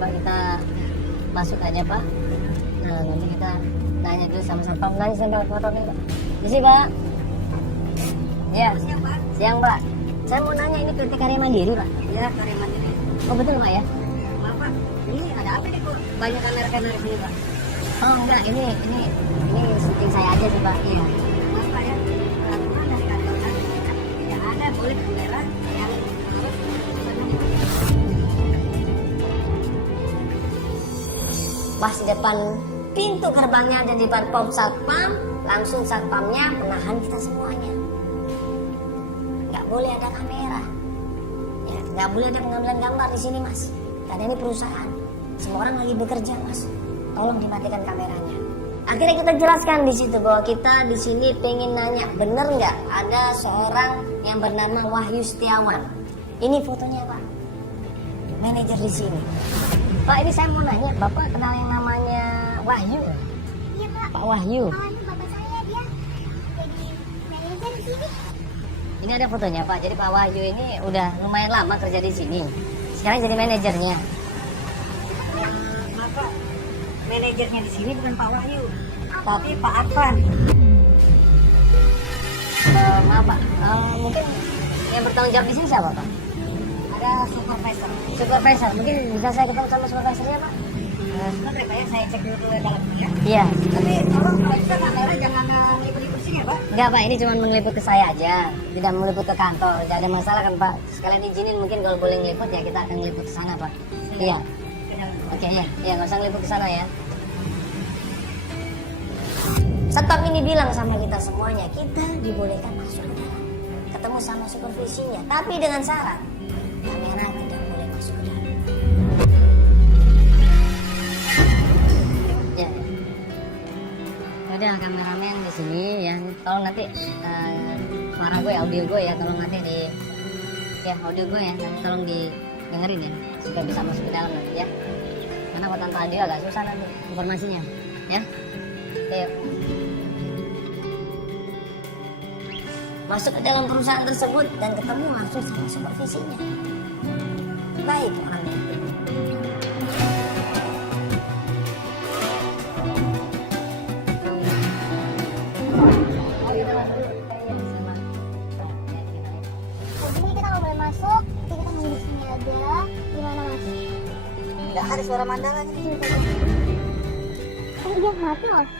Pak, kita masuk aja Pak. Nah nanti kita nanya dulu sama satpam. Nanya sambil fotonya Pak. Di sini Pak. Ya. Siang Pak. Siang Pak. Saya mau nanya ini PT Karya Mandiri Pak. Ya, Karya Mandiri. Oh betul Pak ya? Maaf Pak, ini ada apa nih kok? Banyak kamera-kamera di sini Pak. Oh enggak, ini syuting saya aja sih Pak. Iya. Maaf Pak ya, peraturan dari kantor kan tidak ada boleh kamera yang harus Pas depan pintu gerbangnya ada di depan pom satpam, langsung satpamnya menahan kita semuanya. Nggak boleh ada kamera, ya, nggak boleh ada pengambilan gambar di sini Mas. Karena ini perusahaan, semua orang lagi bekerja Mas. Tolong dimatikan kameranya. Akhirnya kita jelaskan di situ bahwa kita di sini pengen nanya, bener nggak ada seorang yang bernama Wahyu Setiawan? Ini fotonya Pak, manajer di sini. Pak, ini saya mau nanya, Bapak kenal yang namanya Wahyu? Iya Pak. Pak Wahyu. Awalnya bapak saya dia jadi manajer di sini. Ini ada fotonya Pak. Jadi Pak Wahyu ini udah lumayan lama kerja di sini. Sekarang jadi manajernya. maaf Pak, manajernya di sini bukan Pak Wahyu, tapi Pak Arfan. Maaf Pak, mungkin yang bertanggung jawab di sini siapa Pak? Ada supervisor. Supervisor. Mungkin bisa saya ketemu sama supervisornya Pak? Sebentar Pak ya, saya cek dulu ke dalam ya. Iya. Tapi tolong kalau bisa kamera jangan meliput-liput sini ya Pak. Enggak Pak, ini cuma mengeliput ke saya aja. Tidak meliput ke kantor. Tidak ada masalah kan Pak? Sekalian izinin mungkin kalau boleh ngeliput ya kita akan ngeliput ke sana Pak. Iya. Oke ya, ya nggak usah ngeliput ke sana ya. Satpam ini bilang sama kita semuanya, kita dibolehkan masuk ke dalam, ketemu sama supervisinya, tapi dengan syarat kamera tidak boleh masuk ke dalam. Ya, udah kameramen di sini ya, tolong nanti suara gue, audio gue ya, tolong nanti di ya audio gue ya, nanti tolong didengerin ya, supaya bisa masuk ke dalam nanti ya. Karena kalau tanpa audio agak susah nanti informasinya, ya. Ayo. Masuk ke dalam perusahaan tersebut dan ketemu langsung sama supervisinya. Baik orangnya. Jadi kita nggak boleh masuk, jadi kita nunggu di sini aja. Gimana Mas? Nggak ada suara mandangan ini. Iya mati Mas.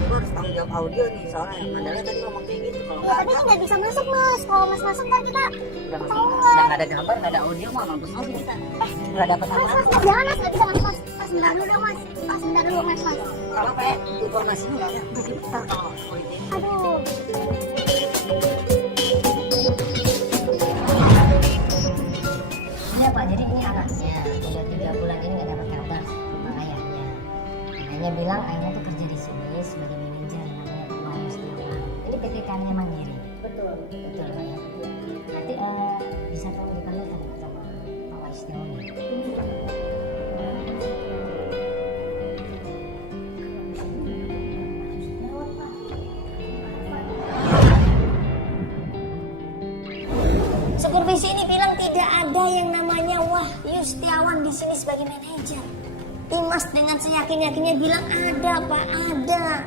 Gue harus tanggung jawab audio nih, soalnya mandangan tadi ngomong kayak gitu. Kalau Ya tapi kan nggak bisa masuk Mas. Kalau Mas masuk kan kita udah nggak ada gambar, nggak ada audio, mah mampus aja kita. Nggak dapat Mas, apa-apa. mas, jangan Mas, nggak bisa Mas. Mas, bentar dulu dong Mas. Mas, bentar dulu Mas. Kalau kayak informasinya nggak ada, mungkin besar kalau politik. Aduh. Iya Pak, jadi ini anaknya udah 3 bulan ini nggak dapat kabar sama ayahnya. Ayahnya bilang ayahnya tuh kerja di sini sebagai manajer namanya Pak Wahyu Setiawan. Ini PT Karya Mandiri. Betul Pak ya. Nanti bisa tolong dipanggilkan Pak sama Pak Wahyu Setiawan. Supervisi ini bilang tidak ada yang namanya Wahyu Setiawan di sini sebagai manajer. Imas dengan seyakin-yakinnya bilang ada Pak, ada.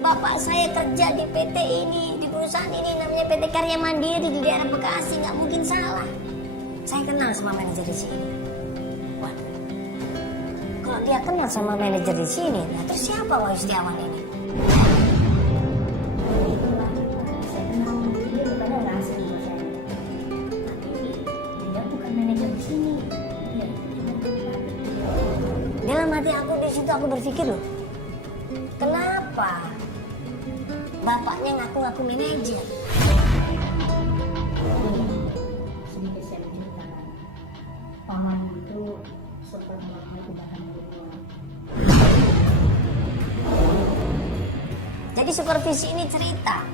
Bapak saya kerja di PT ini, di perusahaan ini namanya PT Karya Mandiri di daerah Bekasi, nggak mungkin salah. Saya kenal sama manajer di sini. Wah, kalau dia kenal sama manajer di sini, nah terus siapa Wahyu Setiawan ini? Saya kenal dia bukan orang asing buat saya. Dia bukan manajer di sini. Dalam hati aku di situ aku berpikir loh, kenapa bapaknya ngaku-ngaku manajer? Sedikit saya menceritakan, paman itu sempat melakukan tindakan pembunuhan. Jadi supervisi ini cerita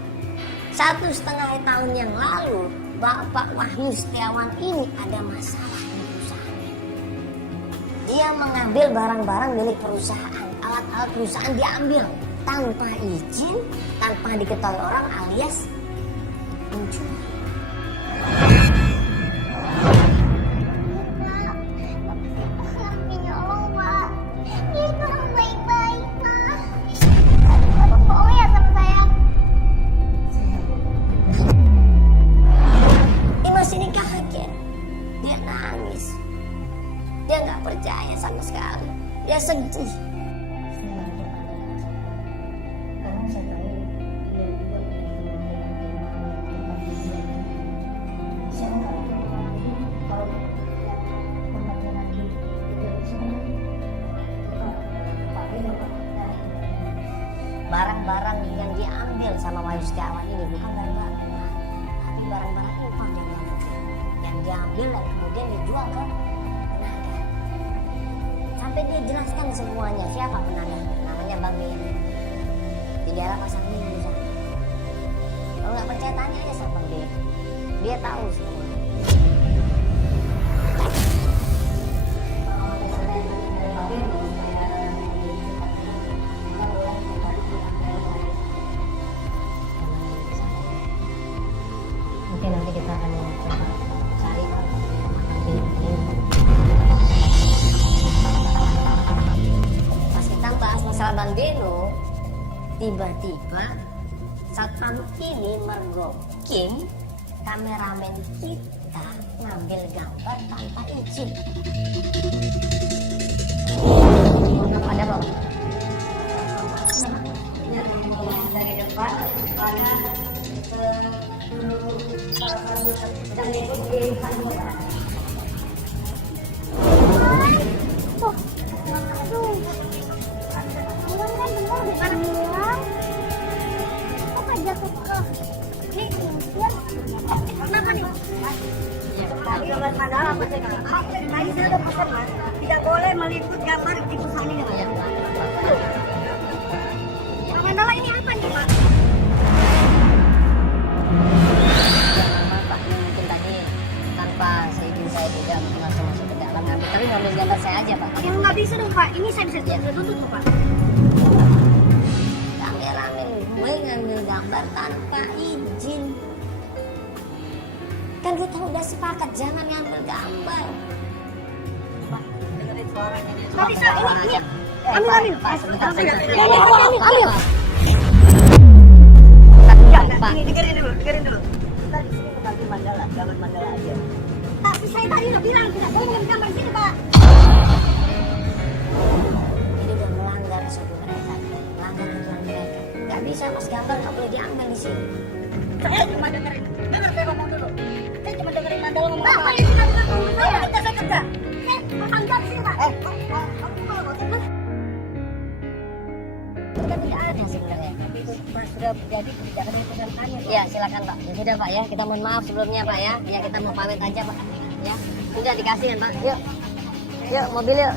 1,5 tahun yang lalu Bapak Wahyu Setiawan ini ada masalah di perusahaannya. Dia mengambil barang-barang milik perusahaan, alat-alat perusahaan diambil tanpa izin, tanpa diketahui orang alias mencuri. nangis. Dia nggak percaya sama sekali. Dia sedih. Saya lagi bertanya, karena saya tahu beliau juga punya keyakinan tentang Islam. Saya nggak tahu kalau kematian nanti itu semua Pak Bino, Pak. Barang-barang yang diambil sama Wahyu Setiawan ini bukan barang-barang rumah, tapi barang-barang infak yang diambil dan kemudian dijual ke penadah. Sampai dia jelaskan semuanya siapa penadah, namanya Bang Beni di daerah Pasar Minggu sana. Kalau nggak percaya tanya aja sama Bang Beni, dia tahu semua. Mungkin nanti kita akan coba cari pas kita bahas masalah Bang Beno, tiba-tiba satpam ini mergokin kameramen kita ngambil gambar tanpa izin. Ada apa? Dari depan mana dan ikut di kamera. Tuh, aduh. Bulan kan bener bukan bilang. Kok gak jatuh ke ini ya? Kenapa nih? Tadi gambar mandala apa sih? Tadi saya udah pesan mas, tidak boleh meliput gambar di pesan ini mas. Mandala ini apa nih, Pak? Pak, mungkin tadi tanpa seizin saya tidak masuk ke dalam, tapi ngambil gambar saya aja Pak. Yang nggak bisa dong, Pak. Ini saya bisa tutup tuh, Pak. Kameramen gue ngambil gambar tanpa izin. Kan kita udah sepakat jangan ngambil gambar. Dengerin suaranya. Nggak bisa, ini. Ambil. Pak, sebentar. Ambil. Pak, Ini dengerin dulu. Kita di sini membagi mandala, gambar mandala aja. Tapi saya tadi udah bilang tidak boleh ngambil gambar di sini, Pak. ini udah melanggar suku mereka, melanggar aturan mereka. Gak bisa mas, gambar nggak boleh diambil di sini. Saya cuma dengerin ngomong dulu. Saya cuma dengerin mandala ngomong apa. Bapak yang sudah bilang saya. Saya kerja. Angkat sini, Pak. Kamu kalau mau dengar. Kita tidak ada sebenarnya. Mas sudah jadi kebijakan yang pesan tanya. Ya silakan Pak. Ya sudah Pak ya, kita mohon maaf sebelumnya Pak ya. Ya kita mau pamit aja Pak. Ya sudah dikasih kan Pak. Yuk, yuk mobil yuk.